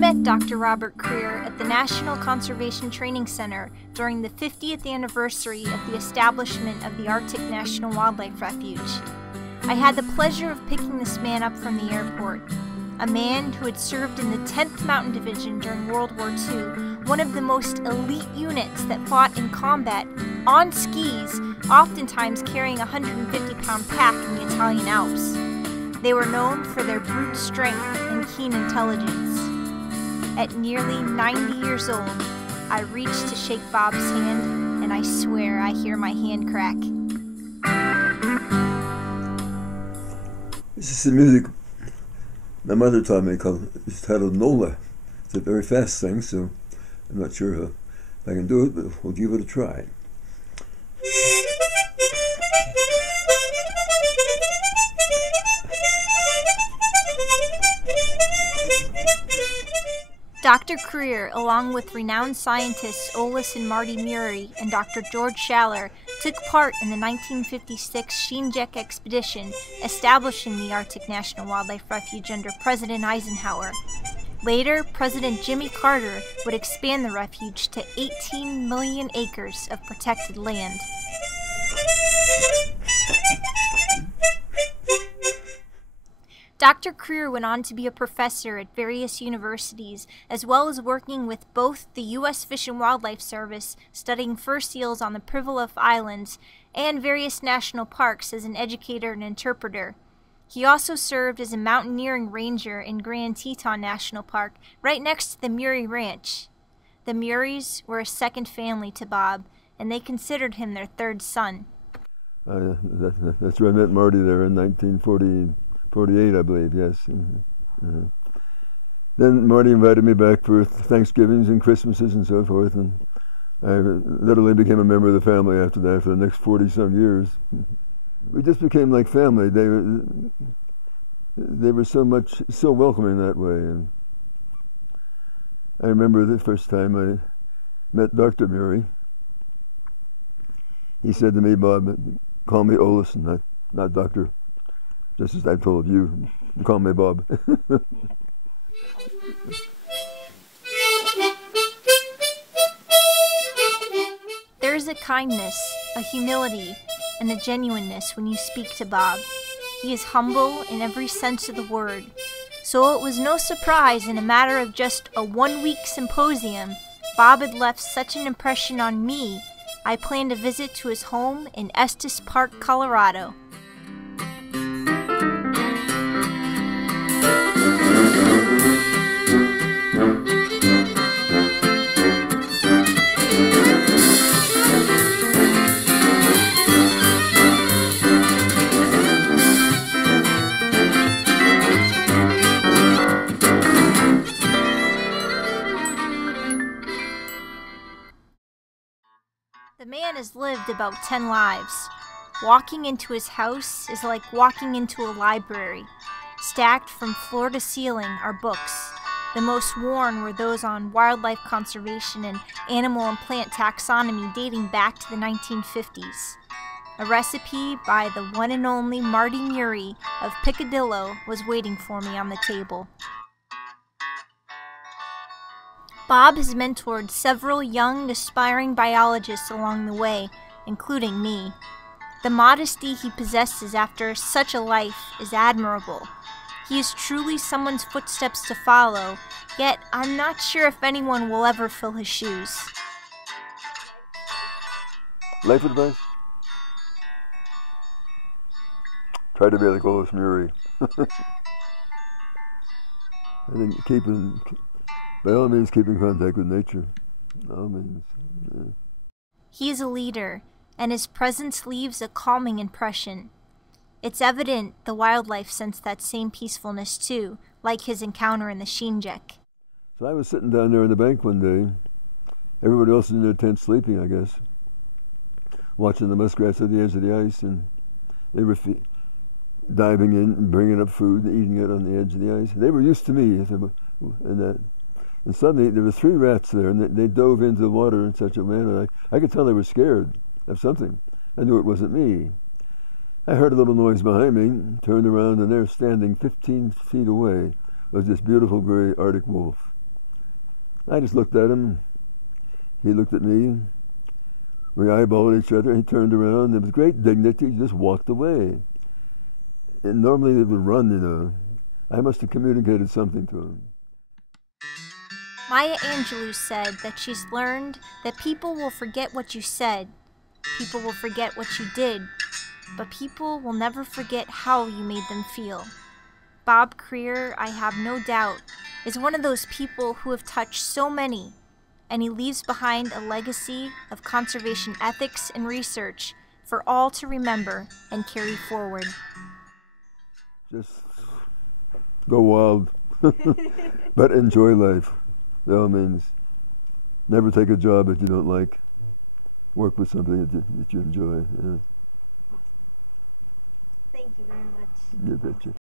met Dr. Robert Krear at the National Conservation Training Center during the 50th anniversary of the establishment of the Arctic National Wildlife Refuge. I had the pleasure of picking this man up from the airport, a man who had served in the 10th Mountain Division during World War II, one of the most elite units that fought in combat on skis, oftentimes carrying a 150-pound pack in the Italian Alps. They were known for their brute strength and keen intelligence. At nearly 90 years old, I reached to shake Bob's hand, and I swear I hear my hand crack. This is the music my mother taught me. It's titled Nola. It's a very fast thing, so I'm not sure if I can do it, but we'll give it a try. Dr. Krear, along with renowned scientists Olaus and Marty Murray and Dr. George Schaller, took part in the 1956 Shinjek expedition, establishing the Arctic National Wildlife Refuge under President Eisenhower. Later, President Jimmy Carter would expand the refuge to 18 million acres of protected land. Dr. Krear went on to be a professor at various universities, as well as working with both the U.S. Fish and Wildlife Service, studying fur seals on the Pribilof Islands, and various national parks as an educator and interpreter. He also served as a mountaineering ranger in Grand Teton National Park, right next to the Murray Ranch. The Murrays were a second family to Bob, and they considered him their third son. That's where I met Marty there in 1948, I believe, yes. Then Marty invited me back for Thanksgivings and Christmases and so forth, and I literally became a member of the family after that for the next 40-some years. We just became like family. They were so welcoming that way. And I remember the first time I met Dr. Murray. He said to me, "Bob, call me Olaus, not Doctor. Just as I told you, call me Bob." There is a kindness, a humility, and a genuineness when you speak to Bob. He is humble in every sense of the word. So it was no surprise, in a matter of just a one-week symposium, Bob had left such an impression on me, I planned a visit to his home in Estes Park, Colorado. The man has lived about 10 lives. Walking into his house is like walking into a library. Stacked from floor to ceiling are books. The most worn were those on wildlife conservation and animal and plant taxonomy dating back to the 1950s. A recipe by the one and only Marty Murray of Picadillo was waiting for me on the table. Bob has mentored several young, aspiring biologists along the way, including me. The modesty he possesses after such a life is admirable. He is truly someone's footsteps to follow, yet I'm not sure if anyone will ever fill his shoes. Life advice? Try to be like Olaus Murray. I think by all means, keep in contact with nature. By all means. Yeah. He is a leader, and his presence leaves a calming impression. It's evident the wildlife sensed that same peacefulness too, like his encounter in the Shinjek. So I was sitting down there on the bank one day. Everybody else was in their tent sleeping, I guess, watching the muskrats at the edge of the ice, and they were diving in and bringing up food and eating it on the edge of the ice. They were used to me, and suddenly there were 3 rats there, and they dove into the water in such a manner. I could tell they were scared of something. I knew it wasn't me. I heard a little noise behind me, turned around, and there, standing 15 feet away, was this beautiful gray Arctic wolf. I just looked at him. He looked at me. We eyeballed each other. He turned around and with great dignity he just walked away. And normally they would run, you know. I must have communicated something to him. Maya Angelou said that she's learned that people will forget what you said, people will forget what you did, but people will never forget how you made them feel. Bob Krear, I have no doubt, is one of those people who have touched so many, and he leaves behind a legacy of conservation ethics and research for all to remember and carry forward. Just go wild, but enjoy life. By all means, never take a job that you don't like. Work with something that you enjoy. Yeah. Thank you very much. You betcha.